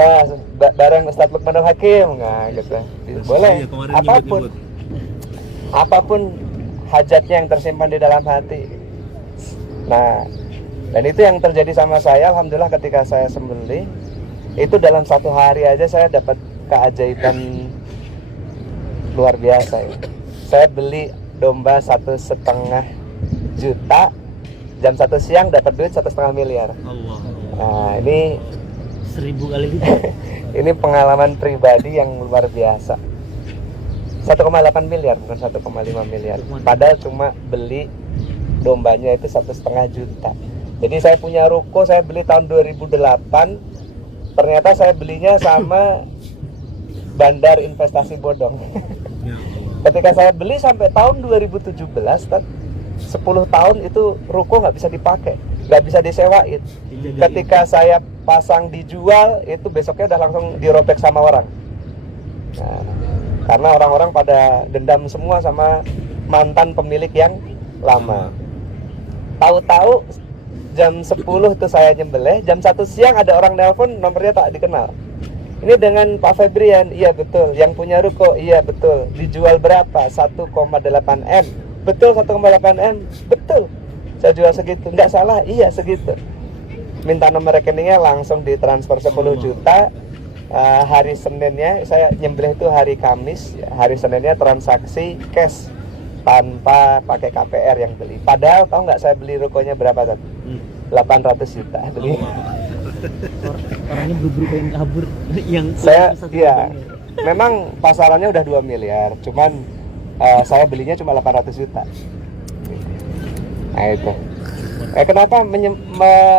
bareng Ustadz Lukmanul Hakim, nah gitu, boleh. Iya, kemarin Apapun nyebut-nyebut. apapun hajatnya yang tersimpan di dalam hati. Nah, dan itu yang terjadi sama saya. Alhamdulillah, ketika saya sembelih itu dalam satu hari aja saya dapat keajaiban luar biasa ya. Saya beli domba 1,5 juta, jam 1 siang dapat duit 1,5 miliar. Allah. Nah, ini 1000 kali lipat. ini pengalaman pribadi yang luar biasa. 1,8 miliar bukan 1,5 miliar. Padahal cuma beli dombanya itu 1,5 juta. Jadi saya punya ruko, saya beli tahun 2008. Ternyata saya belinya sama Bandar Investasi Bodong. Ya Allah. Ketika saya beli sampai tahun 2017, 10 tahun itu ruko nggak bisa dipakai, nggak bisa disewain. Ketika saya pasang dijual, itu besoknya udah langsung dirobek sama orang. Nah, karena orang-orang pada dendam semua sama mantan pemilik yang lama. Tahu-tahu jam 10 tuh saya nyembelih, jam 1 siang ada orang nelpon, nomornya tak dikenal. Ini dengan Pak Febrian, iya betul. Yang punya ruko, iya betul. Dijual berapa? 1,8 M. Betul, 1,8 M. Betul. Saya jual segitu. Nggak salah, iya segitu. Minta nomor rekeningnya, langsung ditransfer 10 juta. Hari Seninnya, saya nyembelih itu hari Kamis. Hari Seninnya transaksi cash tanpa pakai KPR yang beli. Padahal tahu nggak saya beli rukonya berapa tadi? 800 juta beli. Orangnya buru-buru pengen kabur. Yang Saya satu iya. miliar. Memang pasarannya udah 2 miliar, cuman saya belinya cuma 800 juta. Nah itu. Kenapa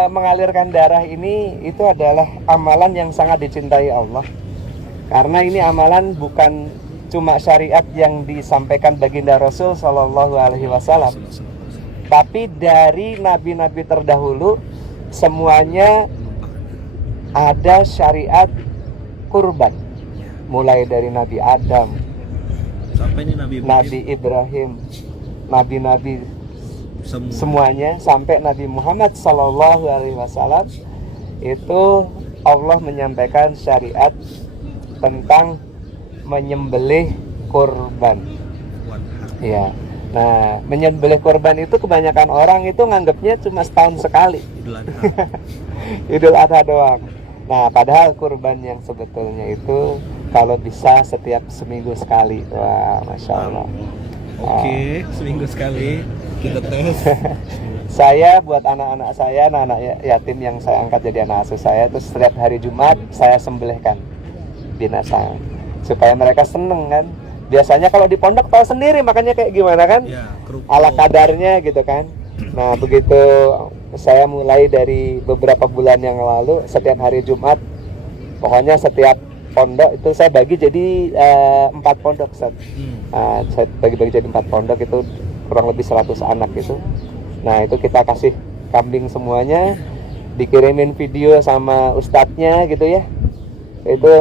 mengalirkan darah ini? Itu adalah amalan yang sangat dicintai Allah. Karena ini amalan bukan cuma syariat yang disampaikan baginda Rasul Shallallahu Alaihi Wasallam, tapi dari nabi-nabi terdahulu semuanya ada syariat kurban. Mulai dari Nabi Adam, Sampai ini Nabi Ibrahim. Nabi Ibrahim, nabi-nabi Semua. semuanya sampai Nabi Muhammad Sallallahu Alaihi Wasallam, itu Allah menyampaikan syariat tentang menyembelih kurban. Ya, nah menyembelih kurban itu kebanyakan orang itu nganggapnya cuma setahun sekali, Idul Adha. Idul Adha doang. Nah, padahal kurban yang sebetulnya itu kalau bisa setiap seminggu sekali. Wah, masya Allah. Oke, seminggu sekali kita tes. Saya buat anak-anak saya, anak-anak yatim yang saya angkat jadi anak asuh saya, terus setiap hari Jumat saya sembelihkan binatang supaya mereka seneng kan. Biasanya kalau di pondok tahu sendiri makanya kayak gimana kan, Ya, kerupuk. ala kadarnya gitu kan. Nah, begitu saya mulai dari beberapa bulan yang lalu, setiap hari Jumat, pokoknya setiap pondok itu saya bagi jadi 4 pondok, Ustaz. Saya bagi-bagi jadi 4 pondok, itu kurang lebih 100 anak gitu. Nah, itu kita kasih kambing semuanya. dikirimin video sama ustadznya gitu ya, itu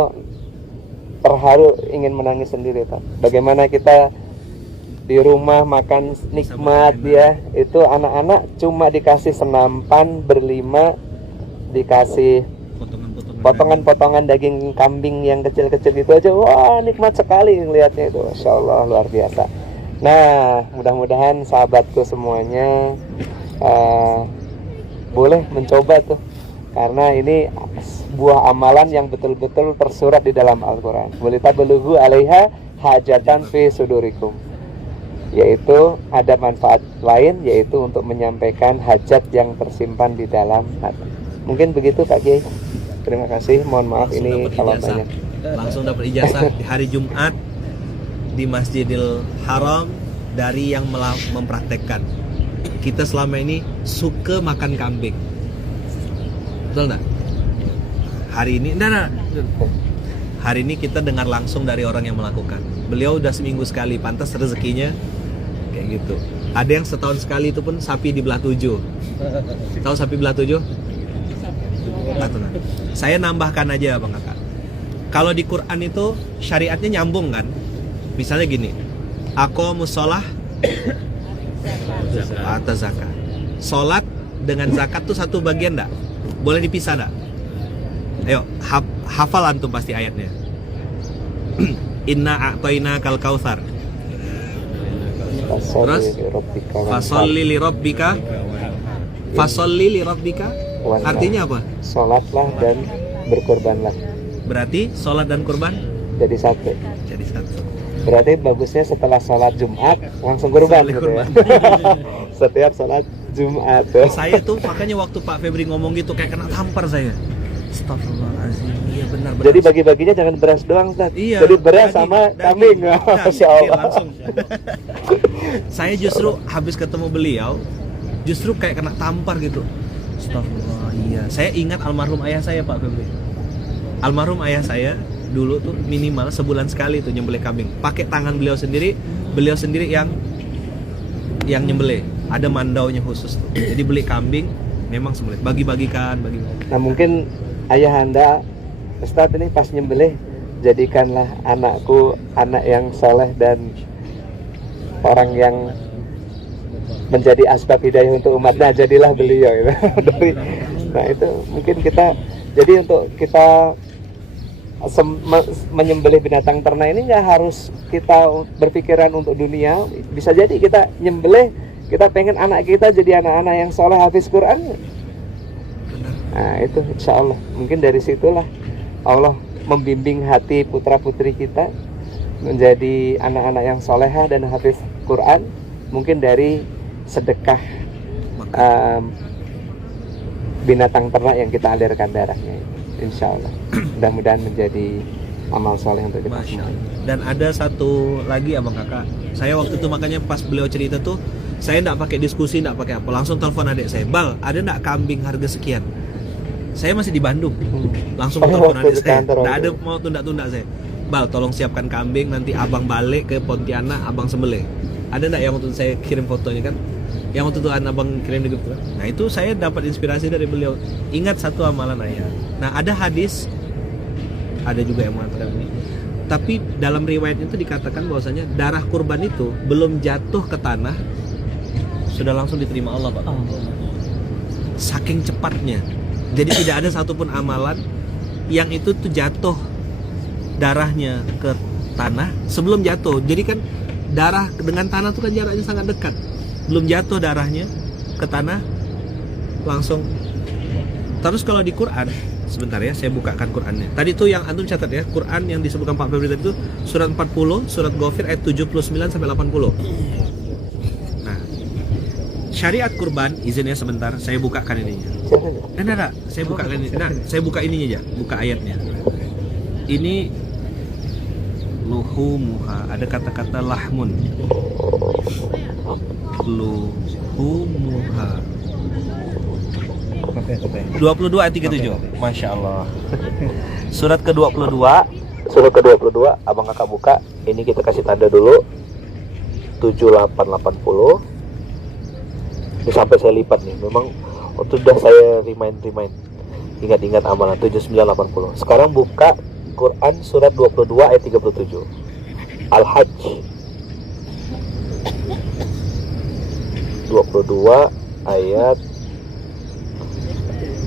terharu, ingin menangis sendiri tuh. Bagaimana kita di rumah makan nikmat ya, itu anak-anak cuma dikasih senampan berlima, dikasih potongan-potongan daging kambing yang kecil-kecil gitu aja, wah nikmat sekali ngelihatnya itu, Masya Allah, luar biasa. Nah, mudah-mudahan sahabatku semuanya boleh mencoba tuh, karena ini sebuah amalan yang betul-betul tersurat di dalam Al-Quran. Walitablugu 'alaiha hajatan fi sudurikum, yaitu ada manfaat lain, yaitu untuk menyampaikan hajat yang tersimpan di dalam hati. Mungkin begitu Pak Kiai. Terima kasih, mohon maaf Langsung ini dapat kalau ijazah. banyak. Langsung dapat ijazah di hari Jumat di Masjidil Haram dari yang mempraktekkan. Kita selama ini suka makan kambing, betul nggak? Hari ini, hari ini kita dengar langsung dari orang yang melakukan. Beliau udah seminggu sekali, pantas rezekinya kayak gitu. Ada yang setahun sekali, itu pun sapi dibelah 7. Tahu sapi belah 7? Saya nambahkan aja Bang Kakak. Kalau di Quran itu syariatnya nyambung kan? Misalnya gini, aqamus shalah atas zakat. Salat dengan zakat tuh satu bagian enggak? Boleh dipisah enggak? Ayo, hafal antum pasti ayatnya. Inna a'tayna kal kautsar. Terus fasolli li rabbika. Fasolli li rabbika artinya apa? Sholatlah dan berkorbanlah. Berarti sholat dan kurban Jadi satu. jadi satu. Berarti bagusnya setelah sholat Jumat langsung kurban gitu ya. Setiap sholat Jumat tuh. Saya tuh makanya waktu Pak Febri ngomong gitu kayak kena tampar saya. Astagfirullahaladzim. Iya benar. Jadi bagi-baginya jangan beras doang, Ustaz. Iya, Jadi beras sama kambing. Masya Allah. Langsung. Saya justru habis ketemu beliau, justru kayak kena tampar gitu. Astagfirullah. Iya. Saya ingat almarhum ayah saya Pak Febri. Almarhum ayah saya dulu tuh minimal sebulan sekali tuh nyembelih kambing. Pakai tangan beliau sendiri yang nyembelih. Ada mandaunya khusus tuh. Jadi beli kambing memang sembelih. Bagi-bagikan. Nah mungkin ayahanda, Ustadz ini pas nyembelih, jadikanlah anakku anak yang soleh dan orang yang menjadi asbab hidayah untuk umat. Nah jadilah beliau gitu. Nah itu mungkin kita, jadi untuk kita menyembelih binatang ternak ini nggak harus kita berpikiran untuk dunia. Bisa jadi kita nyembelih, kita pengen anak kita jadi anak-anak yang soleh hafiz Quran. Nah itu insya Allah mungkin dari situlah Allah membimbing hati putra putri kita menjadi anak-anak yang soleha dan hafiz Quran, mungkin dari sedekah binatang ternak yang kita alirkan darahnya, insya Allah. Mudah-mudahan menjadi amal soleh untuk kita semua. Dan ada satu lagi Abang Kakak, saya waktu itu makanya pas beliau cerita tuh, saya nggak pakai diskusi, nggak pakai apa, langsung telepon adik saya, Bal, ada nggak kambing harga sekian? Saya masih di Bandung, langsung telepon adik saya, nggak ada mau tunda-tunda saya, Bal, tolong siapkan kambing, nanti abang balik ke Pontianak, abang sembelih. Ada nggak yang waktu itu saya kirim fotonya kan? Yang waktu itu abang kirim di grup kan? Nah itu saya dapat inspirasi dari beliau. Ingat satu amalan ayah. Nah ada hadis, ada juga yang mengatakan ini. Tapi dalam riwayat itu dikatakan bahwasanya darah kurban itu belum jatuh ke tanah sudah langsung diterima Allah Pak. Saking cepatnya. Jadi tidak ada satupun amalan yang itu tuh jatuh darahnya ke tanah sebelum jatuh. Jadi kan darah dengan tanah tuh kan jaraknya sangat dekat. Belum jatuh darahnya ke tanah langsung. Terus kalau di Quran, sebentar ya saya bukakan Qurannya. Tadi tuh yang antum catat ya, Quran yang disebutkan Pak Febri tadi itu surat 40, surat Ghafir ayat 79 sampai 80. Nah, syariat kurban, izinnya sebentar saya bukakan ininya. Nah, saya bukakan ini. Nah, saya buka ininya aja, buka ayatnya. Ini luhumuha, ada kata-kata lahmun. Luhumuha 22 ayat 37. Masya Allah. Surat ke-22. Surat ke-22 abang kakak buka. Ini kita kasih tanda dulu 7880. Ini sampai saya lipat nih. Memang sudah saya remind ingat-ingat amalan 7980. Sekarang buka Quran surat 22 ayat 37 Al-Hajj 22 ayat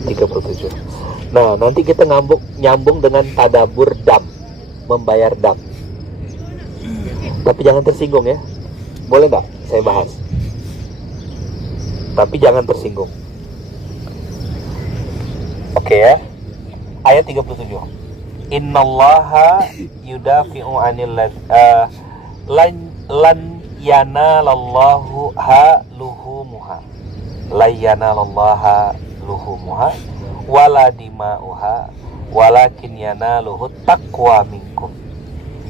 37. Nah, nanti kita nyambung dengan tadabur dam, membayar dam. Tapi jangan tersinggung ya. Boleh nggak saya bahas? Tapi jangan tersinggung. Oke ya. Ayat 37. Innallaha yudafi'u 'anil lan yanalallahu luhumuha. La yanalallaha luhumuha wala dima'uha walakin yanaluhu taqwa minkum.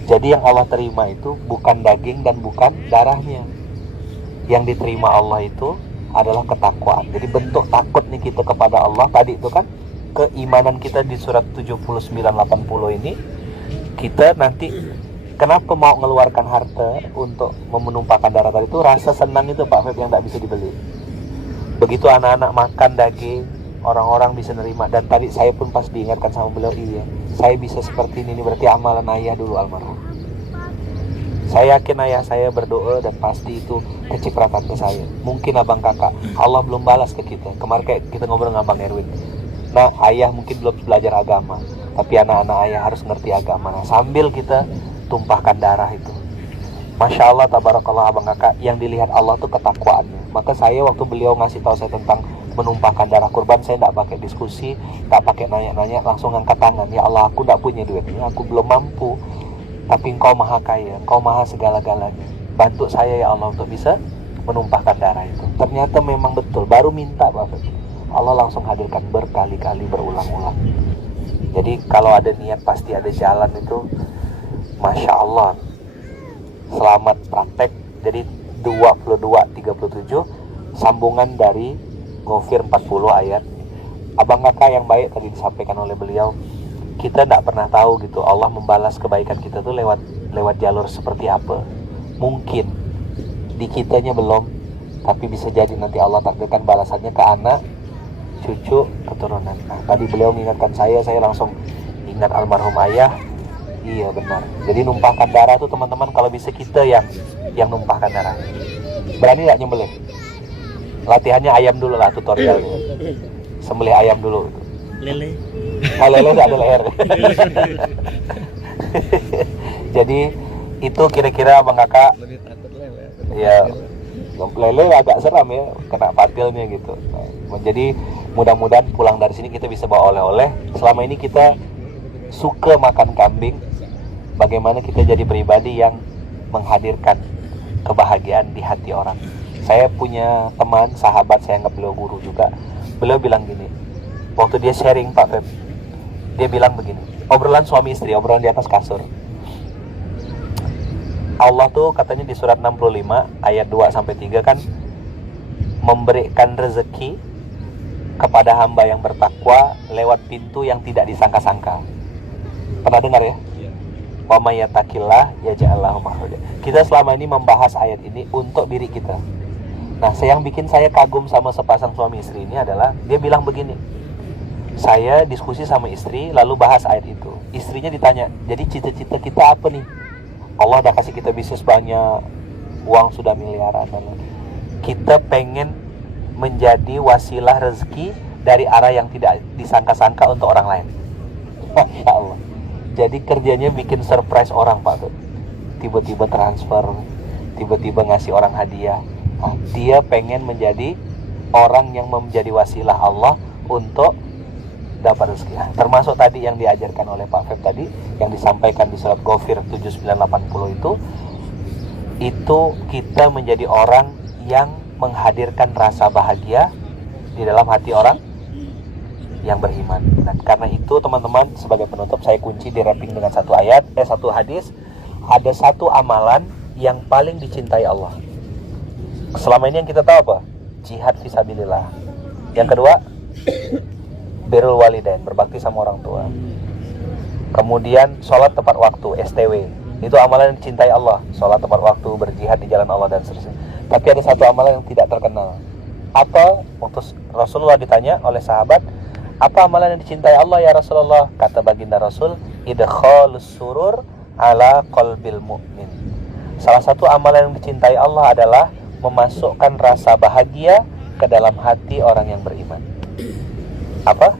Jadi yang Allah terima itu bukan daging dan bukan darahnya. Yang diterima Allah itu adalah ketakwaan. Jadi bentuk takut nih kita kepada Allah tadi itu kan keimanan kita di surat 79-80 ini. Kita nanti kenapa mau mengeluarkan harta untuk menumpahkan darah tadi itu, rasa senang itu Pak Feb yang tidak bisa dibeli. Begitu anak-anak makan daging, orang-orang bisa nerima. Dan tadi saya pun pas diingatkan sama beliau, iya, saya bisa seperti ini berarti amalan ayah dulu almarhum. Saya yakin ayah saya berdoa dan pasti itu kecipratan ke saya. Mungkin abang kakak Allah belum balas ke kita. Kemarin kayak kita ngobrol dengan Bang Erwin. Nah, ayah mungkin belum belajar agama, tapi anak-anak ayah harus ngerti agama. Nah, sambil kita tumpahkan darah itu, Masya Allah, tabarakallah abang kakak, yang dilihat Allah tuh ketakwaannya. Maka saya waktu beliau ngasih tahu saya tentang menumpahkan darah kurban, saya tidak pakai diskusi, tak pakai nanya-nanya, langsung angkat tangan. Ya Allah, aku tidak punya duitnya, aku belum mampu, tapi Engkau maha kaya, Engkau maha segala-galanya. Bantu saya ya Allah untuk bisa menumpahkan darah itu. Ternyata memang betul, baru minta Bapak, Allah langsung hadirkan berkali-kali, berulang-ulang. Jadi kalau ada niat pasti ada jalan itu. Masya Allah. Selamat praktek. Jadi 22-37 sambungan dari Ghafir 40 ayat. Abang kakak yang baik tadi disampaikan oleh beliau, kita tidak pernah tahu gitu Allah membalas kebaikan kita tuh lewat jalur seperti apa. Mungkin di kitanya belum, tapi bisa jadi nanti Allah takdirkan balasannya ke anak, cucu, keturunan. Nah, tadi beliau mengingatkan saya langsung ingat almarhum ayah. Iya benar. Jadi numpahkan darah tuh teman-teman, kalau bisa kita yang numpahkan darah. Berani nggak nyembelih? Latihannya ayam dulu lah, tutorial. Sembelih ayam dulu. Lele. Kalau lele nggak ada leher. Jadi itu kira-kira abang kakak. Lebih takut lele. Ya, lele agak seram ya, kena patilnya gitu. Nah, jadi mudah-mudahan pulang dari sini kita bisa bawa oleh-oleh. Selama ini kita suka makan kambing. Bagaimana kita jadi pribadi yang menghadirkan kebahagiaan di hati orang. Saya punya teman, sahabat, saya anggap beliau guru juga. Beliau bilang gini, waktu dia sharing Pak Feb, dia bilang begini, obrolan suami istri, obrolan di atas kasur. Allah tuh katanya di surat 65 ayat 2-3 kan memberikan rezeki kepada hamba yang bertakwa lewat pintu yang tidak disangka-sangka. Pernah dengar ya? Wa may yattaqillah yaj'al lahu makhraja. Kita selama ini membahas ayat ini untuk diri kita. Nah, yang bikin saya kagum sama sepasang suami istri ini adalah dia bilang begini. Saya diskusi sama istri lalu bahas ayat itu. Istrinya ditanya, "Jadi cita-cita kita apa nih? Allah udah kasih kita bisnis banyak, uang sudah miliaran dan lain. Kita pengen menjadi wasilah rezeki dari arah yang tidak disangka-sangka untuk orang lain." Masya Allah. Jadi kerjanya bikin surprise orang Pak tuh. Tiba-tiba transfer, tiba-tiba ngasih orang hadiah. Nah, dia pengen menjadi orang yang menjadi wasilah Allah untuk dapat rezeki. Nah, termasuk tadi yang diajarkan oleh Pak Feb tadi, yang disampaikan di surat Ghafir 7980 itu kita menjadi orang yang menghadirkan rasa bahagia di dalam hati orang yang beriman. Dan karena itu teman-teman, sebagai penutup saya kunci di wrapping dengan satu hadis. Ada satu amalan yang paling dicintai Allah. Selama ini yang kita tahu apa? Jihad fisabilillah. Yang kedua, birrul walidain, berbakti sama orang tua. Kemudian sholat tepat waktu, STW. Itu amalan yang dicintai Allah. Sholat tepat waktu, berjihad di jalan Allah dan seterusnya. Tapi ada satu amalan yang tidak terkenal. Apa? Waktu Rasulullah ditanya oleh sahabat, apa amalan yang dicintai Allah ya Rasulullah? Kata baginda Rasul, idkhalus surur ala qalbil mu'min. Salah satu amalan yang dicintai Allah adalah memasukkan rasa bahagia ke dalam hati orang yang beriman. Apa?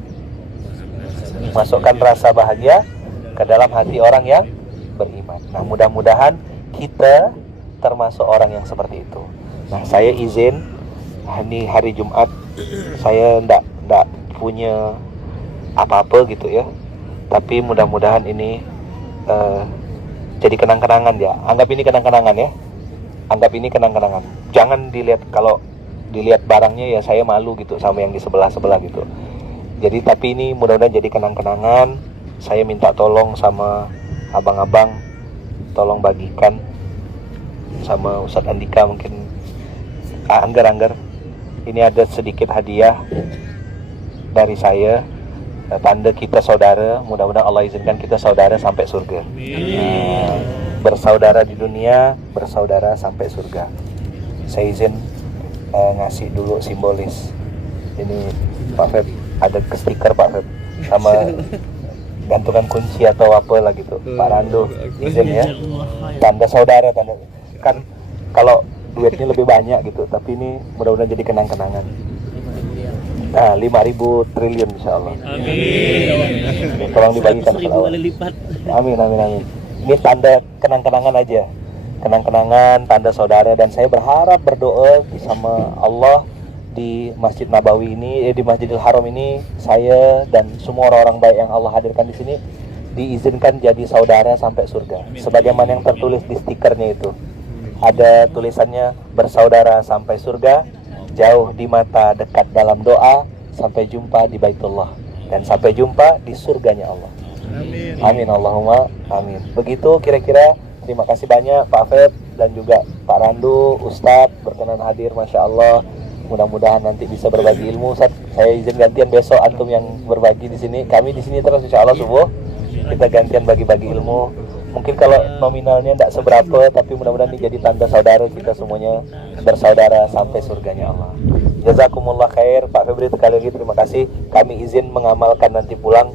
Masukkan rasa bahagia ke dalam hati orang yang beriman. Nah, mudah-mudahan kita termasuk orang yang seperti itu. Nah, saya izin ini hari Jumat, saya ndak punya apa-apa gitu ya. Tapi mudah-mudahan ini jadi kenang-kenangan ya. Anggap ini kenang-kenangan ya. Anggap ini kenang-kenangan. Jangan dilihat, kalau dilihat barangnya ya saya malu gitu sama yang di sebelah-sebelah gitu. Jadi tapi ini mudah-mudahan jadi kenang-kenangan. Saya minta tolong sama abang-abang, tolong bagikan sama Ustadz Andika, mungkin Anggar. Ini ada sedikit hadiah dari saya, tanda kita saudara. Mudah-mudahan Allah izinkan kita saudara sampai surga. Bersaudara di dunia, bersaudara sampai surga. Saya izin ngasih dulu simbolis. Ini Pak Feb, ada ke stiker Pak Feb, sama gantungan kunci atau apa lah gitu. Pak Rando izin ya, tanda saudara, tanda kan kalau duitnya lebih banyak gitu, tapi ini mudah-mudahan jadi kenang-kenangan. Nah, 5.000 triliun insya Allah. Amin. Tolong dibagikan ke awal. Amin. Ini tanda kenang-kenangan aja, kenang-kenangan, tanda saudara. Dan saya berharap berdoa sama Allah di Masjid Nabawi ini, di Masjidil Haram ini, saya dan semua orang-orang baik yang Allah hadirkan di sini diizinkan jadi saudara sampai surga. Sebagaimana yang tertulis di stikernya itu, ada tulisannya, bersaudara sampai surga, jauh di mata, dekat dalam doa, sampai jumpa di Baitullah, dan sampai jumpa di surganya Allah. Amin Allahumma amin. Begitu kira-kira. Terima kasih banyak Pak Feb dan juga Pak Randu, Ustadz berkenan hadir, Masya Allah. Mudah-mudahan nanti bisa berbagi ilmu. Ustadz, saya izin gantian besok antum yang berbagi di sini. Kami di sini terus Insya Allah subuh kita gantian bagi-bagi ilmu. Mungkin kalau nominalnya tidak seberapa, tapi mudah-mudahan ini jadi tanda saudara kita semuanya bersaudara sampai surganya Allah. Jazakumullah khair. Pak Febri sekali lagi terima kasih. Kami izin mengamalkan nanti pulang.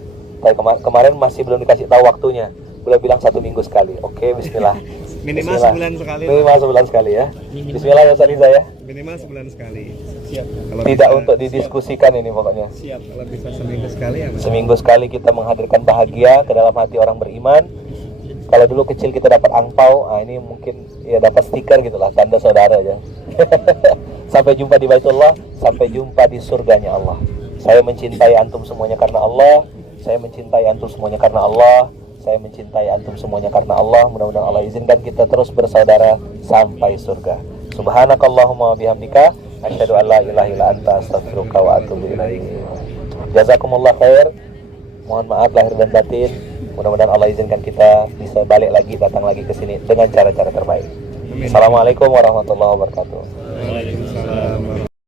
Kemarin masih belum dikasih tahu waktunya. Boleh bilang 1 minggu sekali. Oke, bismillah. Minimal Bismillah. sebulan sekali. Minimal sebulan sekali ya. Bismillah ya Ustaz Riza ya. Minimal sebulan sekali. Siap. Kalau Tidak bisa, untuk didiskusikan ini pokoknya. siap. Kalau bisa seminggu sekali ya. Mas. Seminggu sekali kita menghadirkan bahagia ke dalam hati orang beriman. Kalau dulu kecil kita dapat angpau, nah ini mungkin ya dapat stiker gitulah, tanda saudara aja. Sampai jumpa di Baitullah, sampai jumpa di surganya Allah. Saya mencintai antum semuanya karena Allah. Saya mencintai antum semuanya karena Allah. Saya mencintai antum semuanya karena Allah. Mudah-mudahan Allah izinkan kita terus bersaudara sampai surga. Subhanakallahumma bihamdika, asyhadu an la ilaha illa anta, astaghfiruka wa atubu ilaik. Jazakumullah khair. Mohon maaf lahir dan batin. Mudah-mudahan Allah izinkan kita bisa balik lagi, datang lagi ke sini dengan cara-cara terbaik. Assalamualaikum warahmatullahi wabarakatuh.